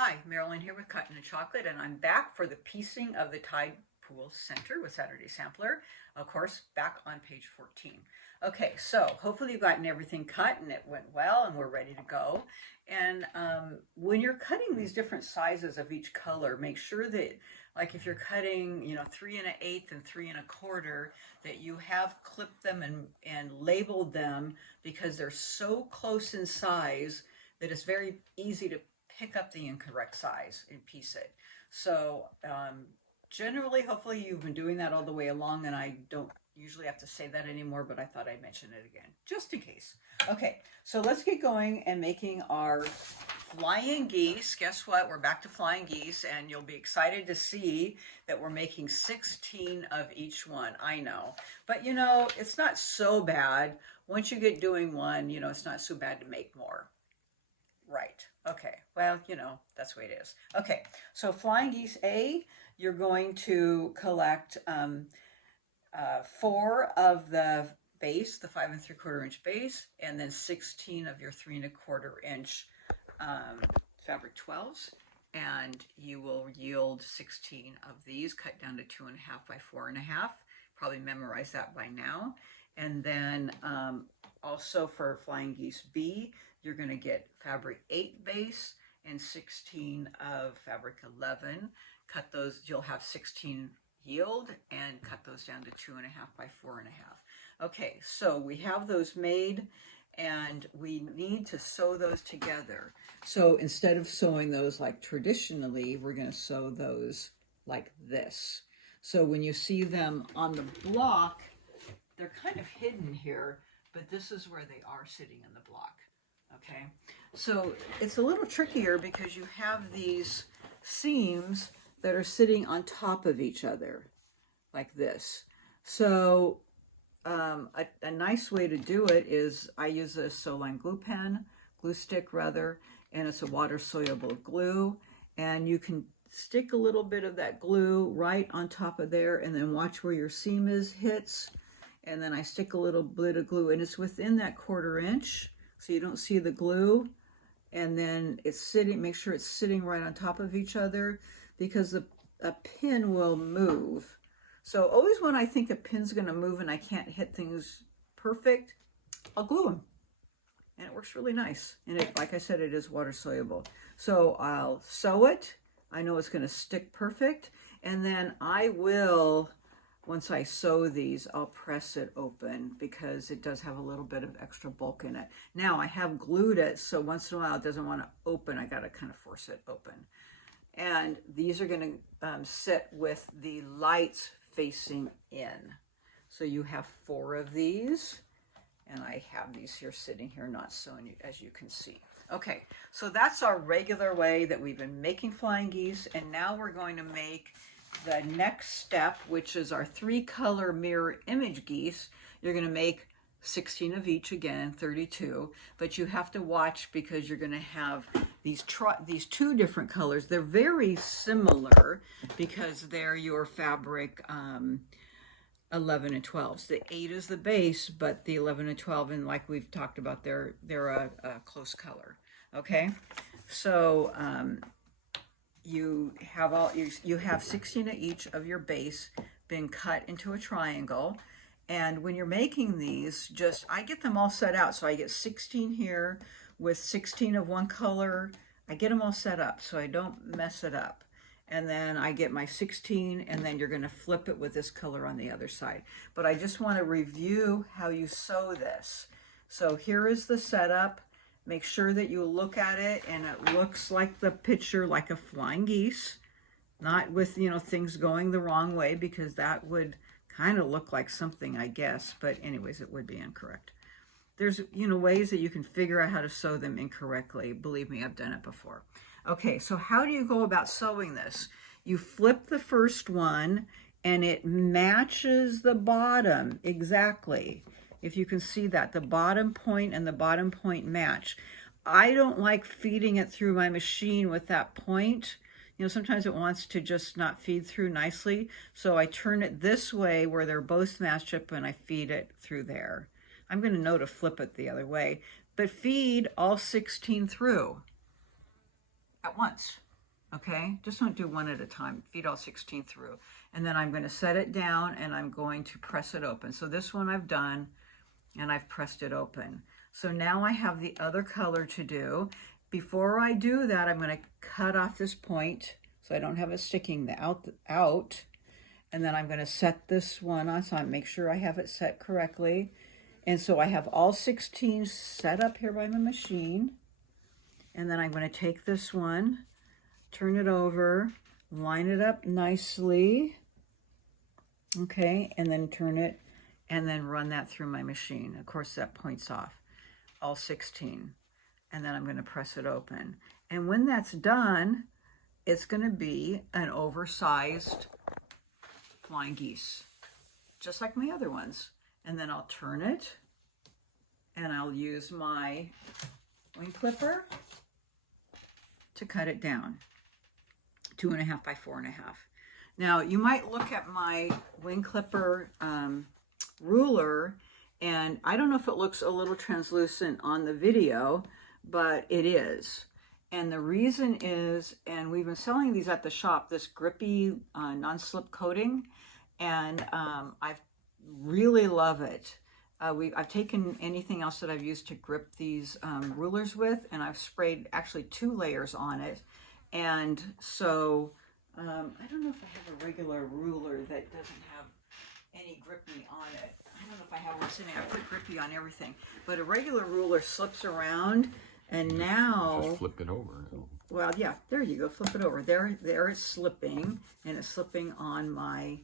Hi, Marilyn here with Cotton and Chocolate, and I'm back for the piecing of the Tide Pool Center with Saturday Sampler. Of course, back on page 14. Okay, so hopefully you've gotten everything cut and it went well and we're ready to go. And when you're cutting these different sizes of each color, make sure that, like if you're cutting, 3 1/8 and 3 1/4, that you have clipped them and labeled them because they're so close in size that it's very easy to pick up the incorrect size and piece it. So generally, hopefully you've been doing that all the way along, and I don't usually have to say that anymore, but I thought I'd mention it again, just in case. Okay, so let's get going and making our flying geese. Guess what? We're back to flying geese, and you'll be excited to see that we're making 16 of each one. I know, but it's not so bad. Once you get doing one, it's not so bad to make more. Right. Okay. Well, that's the way it is. Okay. So flying geese A, you're going to collect 4 of the base, the 5 3/4 inch base, and then 16 of your 3 1/4 inch fabric 12s. And you will yield 16 of these cut down to 2.5 by 4.5. Probably memorize that by now. And then also for flying geese B, you're going to get fabric 8 base and 16 of fabric 11. Cut those, you'll have 16 yield, and cut those down to 2.5 by 4.5. Okay, so we have those made, and we need to sew those together. So instead of sewing those like traditionally, we're going to sew those like this. So when you see them on the block, they're kind of hidden here, but this is where they are sitting in the block. Okay, so it's a little trickier because you have these seams that are sitting on top of each other like this. So a nice way to do it is I use a Soline glue stick rather, and it's a water soluble glue, and you can stick a little bit of that glue right on top of there, and then watch where your seam hits, and then I stick a little bit of glue, and it's within that 1/4 inch. So you don't see the glue, and then it's sitting, make sure it's sitting right on top of each other, because a pin will move. So always when I think a pin's going to move and I can't hit things perfect, I'll glue them. And it works really nice. And it, like I said, it is water soluble. So I'll sew it. I know it's going to stick perfect. And then I will, once I sew these, I'll press it open because it does have a little bit of extra bulk in it. Now I have glued it, so once in a while it doesn't want to open. I got to kind of force it open. And these are going to sit with the lights facing in. So you have 4 of these, and I have these here sitting here not sewn, as you can see. Okay, so that's our regular way that we've been making flying geese, and now we're going to make the next step, which is our 3-color mirror image geese. You're going to make 16 of each again, 32, but you have to watch because you're going to have these 2 different colors. They're very similar because they're your fabric 11 and 12s. The 8 is the base, but the 11 and 12, and like we've talked about, they're a close color. Okay, so you have 16 of each of your base been cut into a triangle. And when you're making these, I get them all set out. So I get 16 here with 16 of one color. I get them all set up so I don't mess it up. And then I get my 16, and then you're going to flip it with this color on the other side. But I just want to review how you sew this. So here is the setup. Make sure that you look at it and it looks like the picture, like a flying geese, not with, things going the wrong way, because that would kind of look like something, I guess, but anyways, it would be incorrect. There's, ways that you can figure out how to sew them incorrectly. Believe me, I've done it before. Okay, so how do you go about sewing this? You flip the first one and it matches the bottom exactly. If you can see that, the bottom point and the bottom point match. I don't like feeding it through my machine with that point. Sometimes it wants to just not feed through nicely. So I turn it this way where they're both matched up, and I feed it through there. I'm going to know to flip it the other way, but feed all 16 through at once. Okay, just don't do one at a time. Feed all 16 through. And then I'm going to set it down and I'm going to press it open. So this one I've done and I've pressed it open. So now I have the other color to do. Before I do that, I'm going to cut off this point so I don't have it sticking out. And then I'm going to set this one on, so I make sure I have it set correctly. And so I have all 16 set up here by my machine. And then I'm going to take this one, turn it over, line it up nicely, okay, and then turn it, and then run that through my machine. Of course, that points off, all 16. And then I'm going to press it open. And when that's done, it's going to be an oversized flying geese, just like my other ones. And then I'll turn it, and I'll use my wing clipper to cut it down. 2.5 by 4.5. Now you might look at my wing clipper ruler, and I don't know if it looks a little translucent on the video, but it is. And the reason is, and we've been selling these at the shop, this grippy non-slip coating, and I really love it. I've taken anything else that I've used to grip these rulers with, and I've sprayed actually 2 layers on it. And so I don't know if I have a regular ruler that doesn't have any grippy on it. I don't know if I have one sitting. I put grippy on everything. But a regular ruler slips around, and now... Just flip it over. Well, yeah, there you go. Flip it over. There it's slipping, and it's slipping on my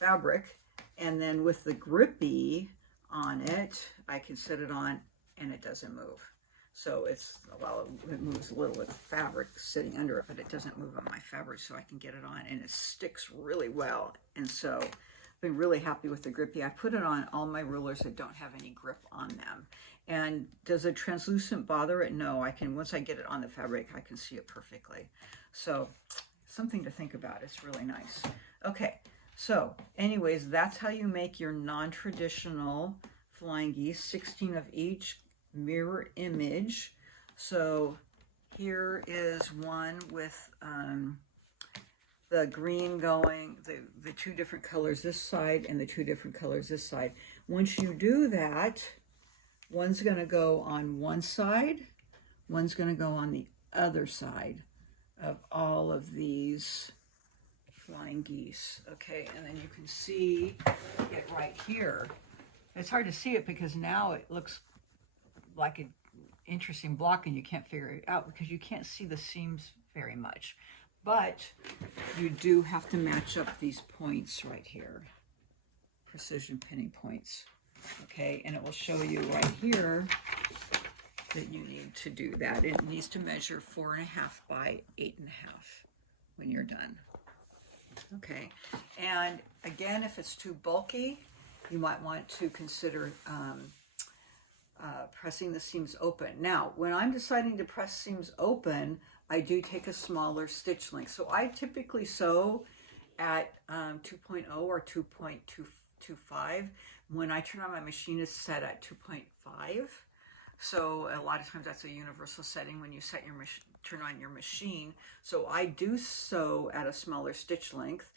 fabric. And then with the grippy on it, I can set it on, and it doesn't move. So it's, well, it moves a little with fabric sitting under it, but it doesn't move on my fabric, so I can get it on, and it sticks really well. And so I've been really happy with the grippy. I put it on all my rulers that don't have any grip on them. And does a translucent bother it? No, I can, once I get it on the fabric, I can see it perfectly. So something to think about. It's really nice. Okay, so anyways, that's how you make your non-traditional flying geese, 16 of each, mirror image. So here is one with the green going, the 2 different colors this side and the 2 different colors this side. Once you do that, one's going to go on one side, one's going to go on the other side of all of these flying geese. Okay, and then you can see it right here. It's hard to see it because now it looks like an interesting block and you can't figure it out because you can't see the seams very much. But you do have to match up these points right here, precision pinning points. Okay, and it will show you right here that you need to do that. It needs to measure 4.5 by 8.5 when you're done. Okay, and again, if it's too bulky, you might want to consider pressing the seams open. Now, when I'm deciding to press seams open, I do take a smaller stitch length. So I typically sew at 2.0 or 2.25. When I turn on my machine, it's set at 2.5. So a lot of times that's a universal setting when you set your turn on your machine. So I do sew at a smaller stitch length.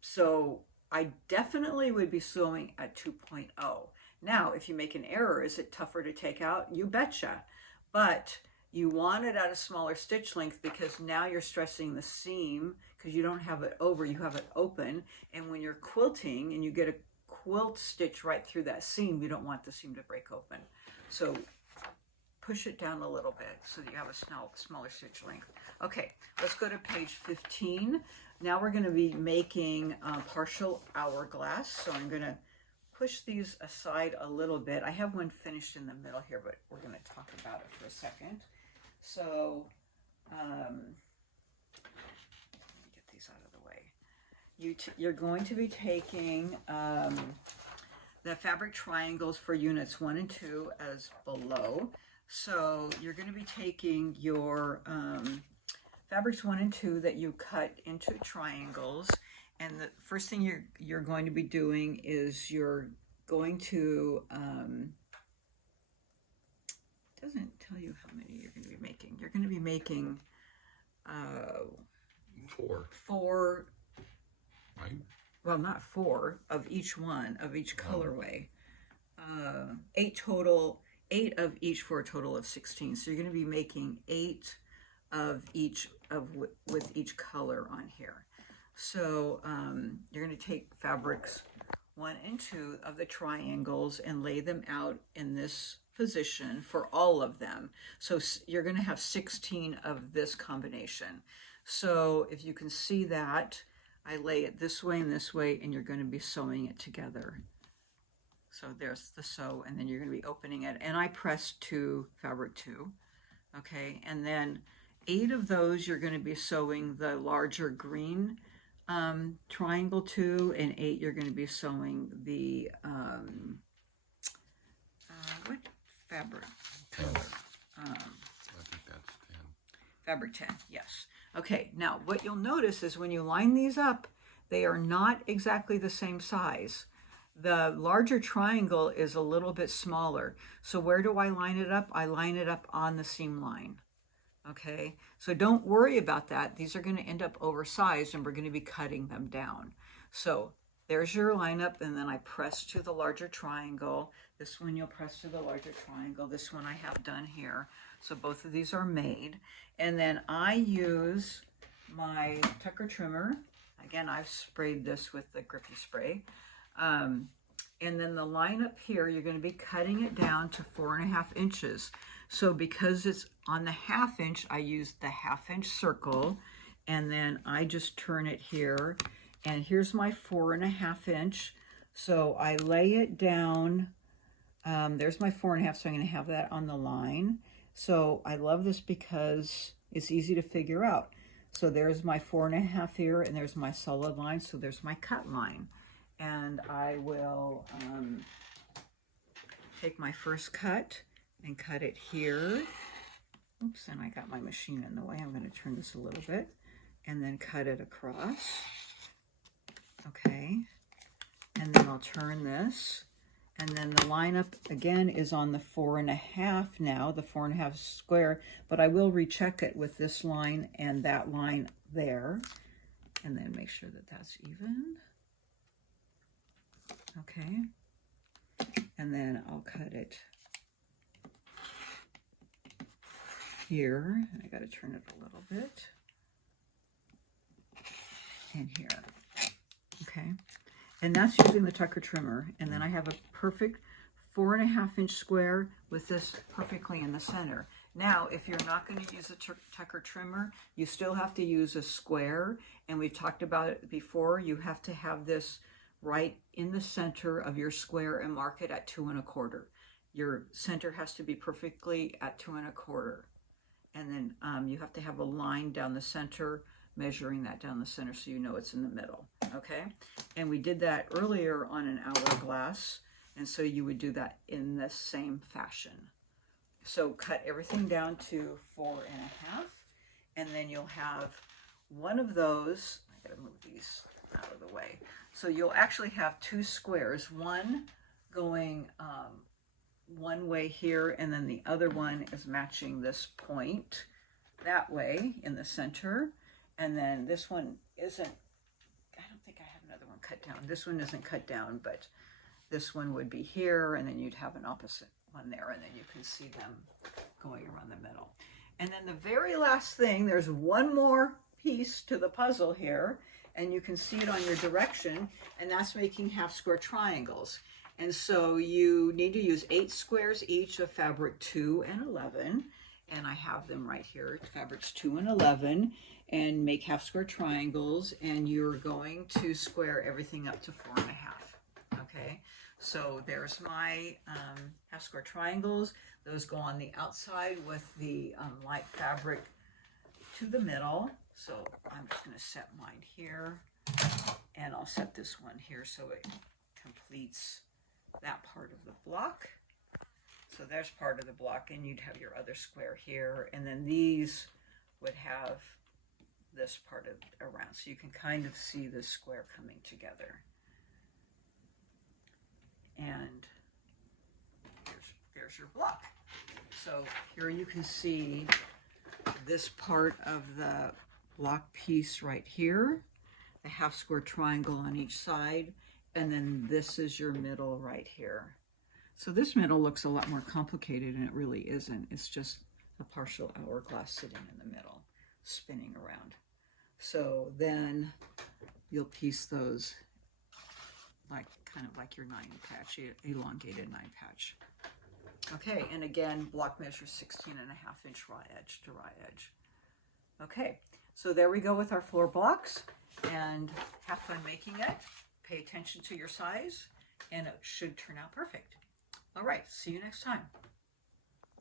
So I definitely would be sewing at 2.0. Now, if you make an error, is it tougher to take out? You betcha. But you want it at a smaller stitch length because now you're stressing the seam because you don't have it over, you have it open. And when you're quilting and you get a quilt stitch right through that seam, you don't want the seam to break open. So push it down a little bit so that you have a smaller stitch length. Okay, let's go to page 15. Now we're going to be making partial hourglass. So I'm going to push these aside a little bit. I have one finished in the middle here, but we're going to talk about it for a second. So let me get these out of the way. You're going to be taking the fabric triangles for units 1 and 2 as below. So you're going to be taking your fabrics 1 and 2 that you cut into triangles, and the first thing you're going to be doing is you're going to it doesn't tell you how many you're going to be making. You're going to be making four, right? Well, not four of each one, of each colorway. 8 total, 8 of each for a total of 16. So you're going to be making 8 of each with each color on here. So you're going to take fabrics 1 and 2 of the triangles and lay them out in this position for all of them. So you're going to have 16 of this combination. So if you can see that, I lay it this way, and you're going to be sewing it together. So there's the sew, and then you're going to be opening it. And I pressed to fabric 2, okay? And then 8 of those you're going to be sewing the larger green triangle 2, and 8 you're going to be sewing the what fabric color? I think that's 10. Fabric 10, yes. Okay, now what you'll notice is when you line these up, they are not exactly the same size. The larger triangle is a little bit smaller. So where do I line it up? I line it up on the seam line. Okay, so don't worry about that. These are going to end up oversized, and we're going to be cutting them down. So there's your lineup, and then I press to the larger triangle. This one you'll press to the larger triangle. This one I have done here. So both of these are made. And then I use my Tucker trimmer. Again, I've sprayed this with the grippy spray. And then the line up here, you're going to be cutting it down to 4.5 inches. So because it's on the 1/2 inch, I use the 1/2 inch circle, and then I just turn it here. And here's my 4.5 inch. So I lay it down. There's my 4.5, so I'm going to have that on the line. So I love this because it's easy to figure out. So there's my 4.5 here, and there's my solid line. So there's my cut line. And I will take my first cut and cut it here. Oops, and I got my machine in the way. I'm going to turn this a little bit and then cut it across. Okay, and then I'll turn this, and then the lineup again is on the 4.5 now, the 4.5 square, but I will recheck it with this line and that line there, and then make sure that that's even. Okay, and then I'll cut it here. I got to turn it a little bit, and here. Okay, and that's using the Tucker trimmer, and then I have a perfect 4.5 inch square with this perfectly in the center. Now, if you're not going to use a Tucker trimmer, you still have to use a square, and we've talked about it before. You have to have this right in the center of your square and mark it at 2 1/4. Your center has to be perfectly at 2 1/4, and then you have to have a line down the center, measuring that down the center so you know it's in the middle. Okay, and we did that earlier on an hourglass, and so you would do that in the same fashion. So cut everything down to 4.5, and then you'll have one of those. I gotta move these out of the way. So you'll actually have 2 squares, one going one way here, and then the other one is matching this point that way in the center. And then this one isn't, I don't think I have another one cut down. This one isn't cut down, but this one would be here, and then you'd have an opposite one there, and then you can see them going around the middle. And then the very last thing, there's one more piece to the puzzle here, and you can see it on your direction, and that's making half square triangles. And so you need to use 8 squares each of fabric 2 and 11, and I have them right here, fabrics 2 and 11, and make half square triangles, and you're going to square everything up to 4.5. Okay, so there's my half square triangles. Those go on the outside with the light fabric to the middle. So I'm just going to set mine here, and I'll set this one here so it completes that part of the block. So there's part of the block, and you'd have your other square here, and then these would have this part of around, so you can kind of see this square coming together. And there's your block. So here you can see this part of the block piece right here, the half square triangle on each side, and then this is your middle right here. So this middle looks a lot more complicated, and it really isn't. It's just a partial hourglass sitting in the middle, spinning around. So then you'll piece those like kind of like your 9 patch, elongated 9 patch. Okay, and again, block measure 16.5-inch raw edge to raw edge. Okay, so there we go with our floor blocks, and have fun making it. Pay attention to your size, and it should turn out perfect. All right, see you next time.